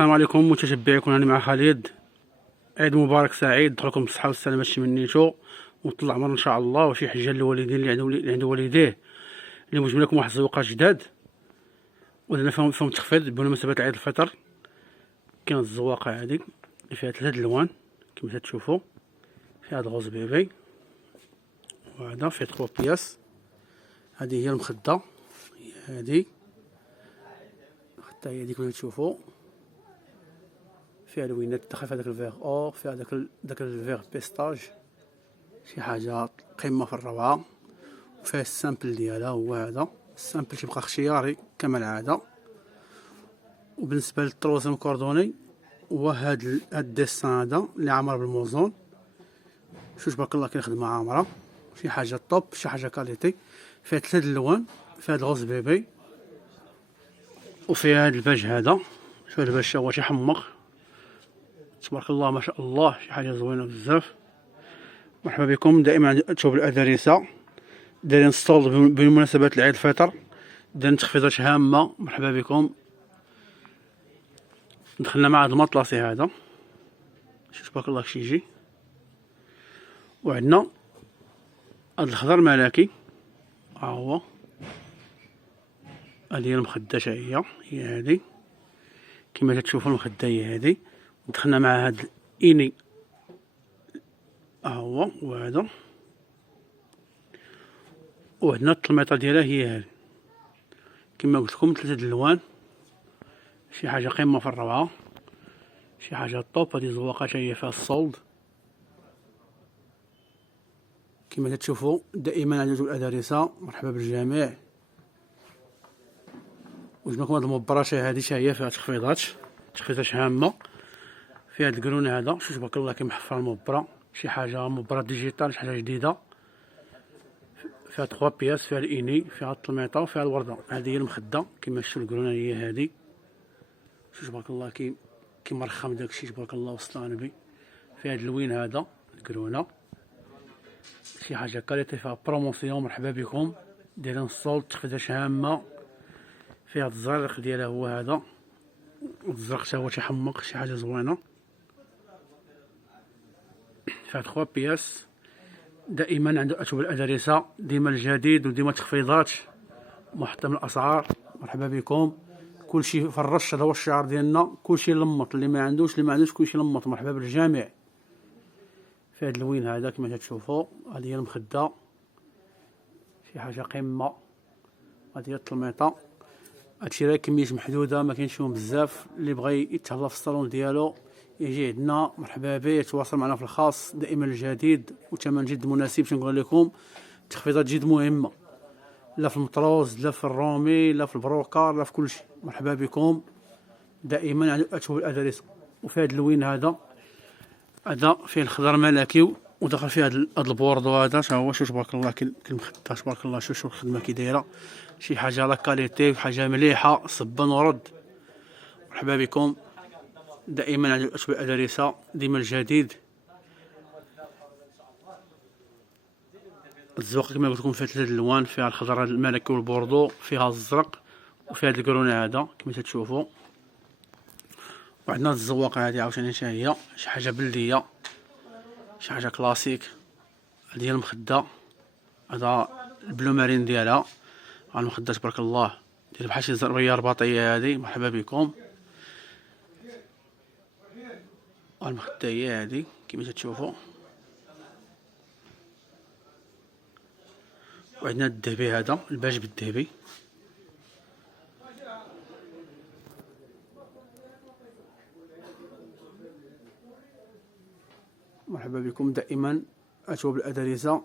السلام عليكم متتبعيكم، انا مع خالد. عيد مبارك سعيد، دخلكم بالصحه والسلامه شي منيتو وطول العمر ان شاء الله، وشي حجه للوالدين اللي عنده والديه اللي مجمل لكم واحد الزوقات جداد ودرنا فيهم تخفيض بمناسبه عيد الفطر. كاين الزواقه هذه اللي فيها 3 الوان كما تشوفوا، فيها الغوز بيبي وهذا فيه 3 بياس. هذه هي المخده، هذه حتى هي هذيك كما تشوفوا، فيها لوينات دخل في هذاك الفيغ اور، فيها داك الفيغ بيستاج، شي حاجه قمه في الروعه. وفيها السامبل ديالها هو هذا السامبل، تيبقى اختياري كما العاده. وبالنسبه للطروزيم كوردوني هو هاد الديسان هذا اللي عامر بالموزون، شوف تبارك الله كاين خدمه عامره، شي حاجه طوب، شي حاجه كاليتي. فيها 3 الالوان، فيها هاد الغوز بيبي، وفيها هاد الباج هذا، شوف هاد الباج هو تيحمق تبارك الله ما شاء الله، شي حاجه زوينه بزاف. مرحبا بكم دائما تشوف الادرسه دايرين ستولد بمناسبه العيد الفطر، دايرين تخفيضات هامه. مرحبا بكم. دخلنا مع هذا المطلسي هذا، شوف تبارك الله كشي يجي. وعندنا هذا الخضر ملكي، ها هو، هذه هي المخده، هي هذه كما تشوفوا المخده هي هذه. دخلنا مع هذا الاني، ها هو وهذا. وعندنا الطلميطه ديالها هي هذه كما قلت لكم، 3 الالوان، شي حاجه قمه في الروعه، شي حاجه طوب. هذه الزواقات هي فيها الصولد كما تشوفوا. دائما على الادرسه مرحبا بالجميع. وجبناكم هذه المبرشه هذه هي فيها تخفيضات هامه. فيها هذا الكرون هذا، شوف تبارك الله كي محفر المبره، شي حاجه مبره ديجيتال، شي حاجه جديده. فيها 3 بياس، فيها الاني، فيها الطلميطه، وفيها الورده. هذه هي المخده كما شفتوا، الكرونه هي هذه، شوف تبارك الله كي مرخم داكشي تبارك الله وسط النبي. فيها هذا اللوين هذا الكرونه، شي حاجه كاليتي، فيها بروموسيون. مرحبا بكم، دايرين الصولد تخفيضات هامه. فيها الزرق ديالها هو هذا، والزرق حتى هو تيحمق، شي حاجه زوينه. فيها 3 بياس. دائما عند اتوب الادرسه ديما الجديد وديما تخفيضات محتمل الاسعار. مرحبا بكم. كلشي فرش، هذا هو الشعار ديالنا، كلشي لمط، اللي ما عندوش كلشي لمط. مرحبا بالجميع. في هذا اللوين هذا كما تشوفوا، هذه هي المخده، شي حاجه قمه. هذه هي الطلميطه. هادشي راه كميات محدوده، ما كاينش فيهم بزاف. اللي بغى يتهلا في الصالون ديالو يجي عندنا، مرحبا به، يتواصل معنا في الخاص. دائما الجديد وثمن جد مناسب. تنقول لكم تخفيضات جد مهمه، لا في المطروز، لا في الرومي، لا في البروكار، لا في كل شيء. مرحبا بكم دائما على اتوب الادرسه. وفي هذا اللوين هذا فيه الخضر ملكي، ودخل فيه هذا البوردو هذا، تا هو. شوف تبارك الله كي المخده تبارك الله، شوف الخدمه كي دايره، شي حاجه لا كاليتي، حاجه مليحه، صبا ورد. مرحبا بكم دائما على اتوب الادرسه، ديما الجديد. الزواق كما قلت لكم فيها 3 الالوان، فيها الخضر الملكي والبوردو، فيها الزرق، وفيها هذا الكرون هذا كما تشوفوا. وعندنا الزواقه هذه عاوتاني حتى هي شي حاجه بلديه، شي حاجه كلاسيك. هذه هي المخده، هذا البلو مارين ديالها، المخده تبارك الله ديال بحال شي زربيه رباطيه هذه. مرحبا بكم. والمخده هي هذه كما تشوفوا. وعندنا الذهبي هذا، الباج بالذهبي. مرحبا بكم دائما اتوب الادرسه،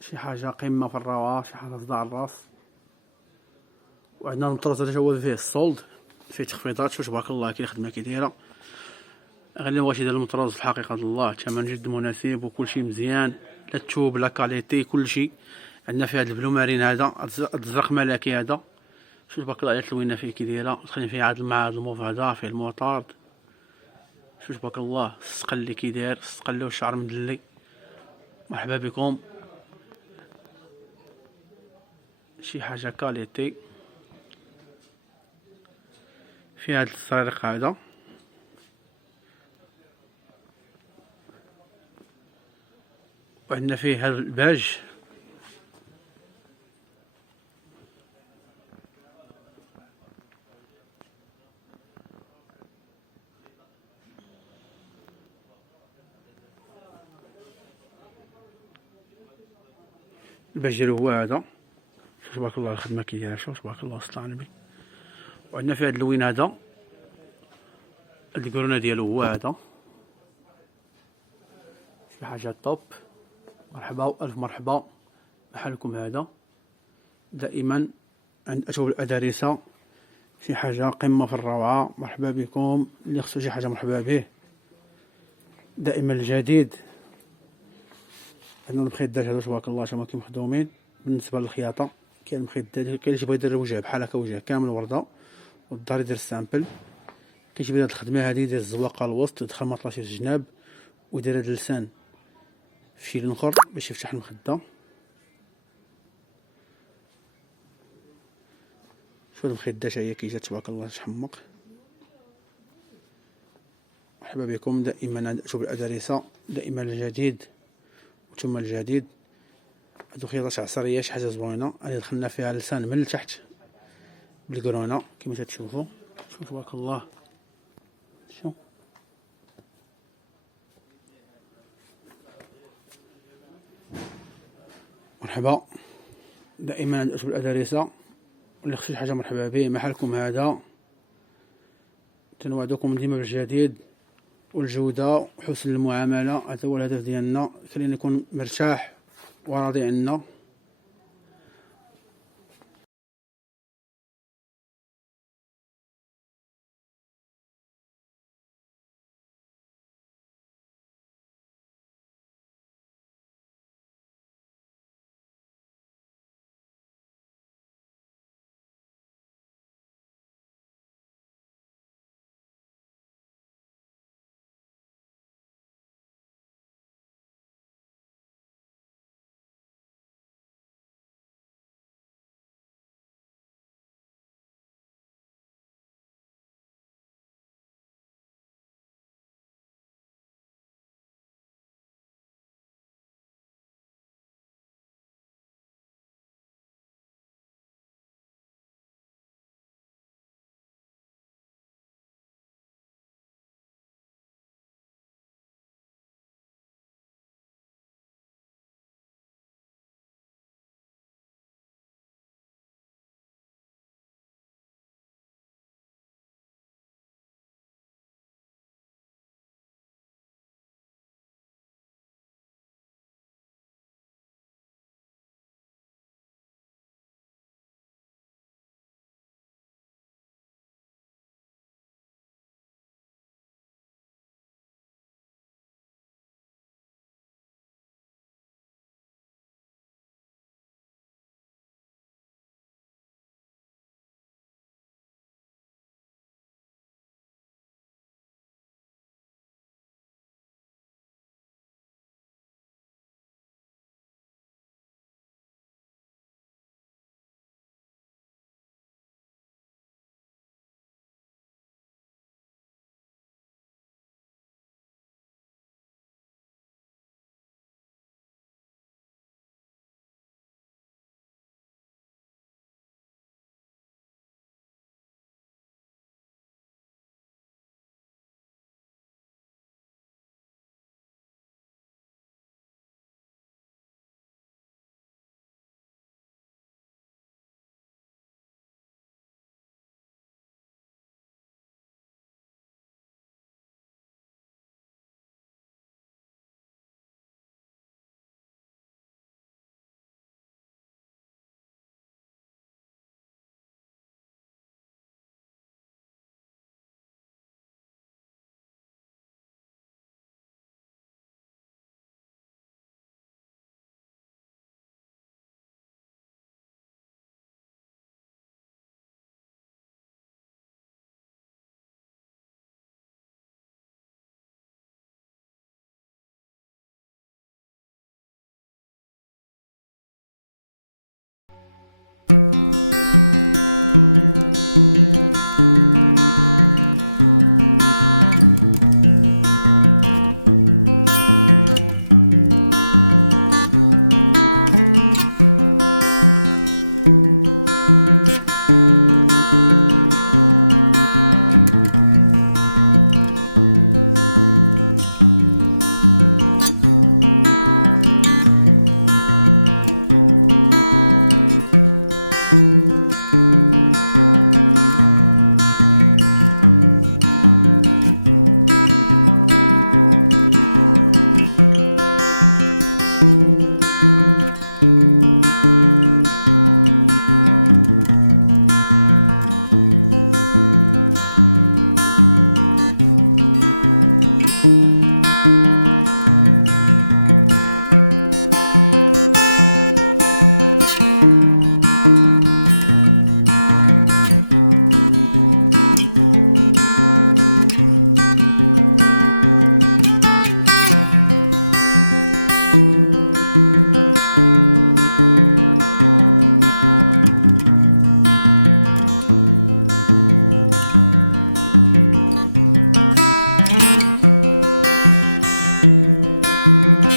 شي حاجه قمه في الروعه، شي حاجه صداع الراس. وعندنا المطرز هذا هو فيه الصولد، فيه تخفيضات. شوف تبارك الله كي الخدمه كي دايره. غير اللي بغى يدير المطرز في الحقيقه الله ثمن جد مناسب، وكلشي مزيان، لا التوب لا كاليتي كلشي. عندنا فيه هذا البلو مارين هذا، الزرق ملكي هذا، شوف تبارك الله على التلوينه فيه كي دايره. دخلين فيه عاد مع هذا الموف هذا، فيه الموطارد، شوف تبارك الله السقل اللي كي داير، السقل والشعر مدلي. مرحبا بكم، شي حاجه كاليتي. فيه هذا السريق هذا وعندنا فيه هذا الباج. الباج ديالو هو هذا. تبارك الله الخدمه كي دايره، شوف تبارك الله صلى على النبي. وعندنا فيه هذا اللوين هذا، هاد الكورونا ديالو هو هذا، شي حاجه طوب. مرحبا والف مرحبا، محلكم هذا دائما عند اشوب الادارسه، شي حاجه قمه في الروعه. مرحبا بكم، اللي خصو شي حاجه مرحبا به، دائما الجديد. عندنا المخدات هذا تبارك الله شحال كي مخدومين. بالنسبه للخياطه كاين المخدات، كاين اللي تيبغي يدير وجه بحال هكا، وجه كامل ورده، والدار يدير السامبل. كاين تيبغي هاد الخدمه هادي يدير الزواقه الوسط ويدخل مطلاشي في الجناب، ويدير هاد اللسان في شي لنخر باش يفتح المخده. شوف هاد المخدات هي كي جات تبارك الله تحمق. مرحبا بكم دائما عند اشوب الادارسه، دائما الجديد ثم الجديد. هادو خياطات عصريه، شي حاجه زوينه. هادي دخلنا فيها لسان من التحت بالكورونا كما تشوفوا. شوف تبارك الله، شوف مرحبا دائما عند اشوب الادارسه، واللي خصو شي حاجه مرحبا به، محلكم هذا. تنوعدكم ديما بالجديد والجوده وحسن المعامله، هذا هو الهدف ديالنا، خلينا نكون مرتاح وراضي عنا.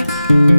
السلام.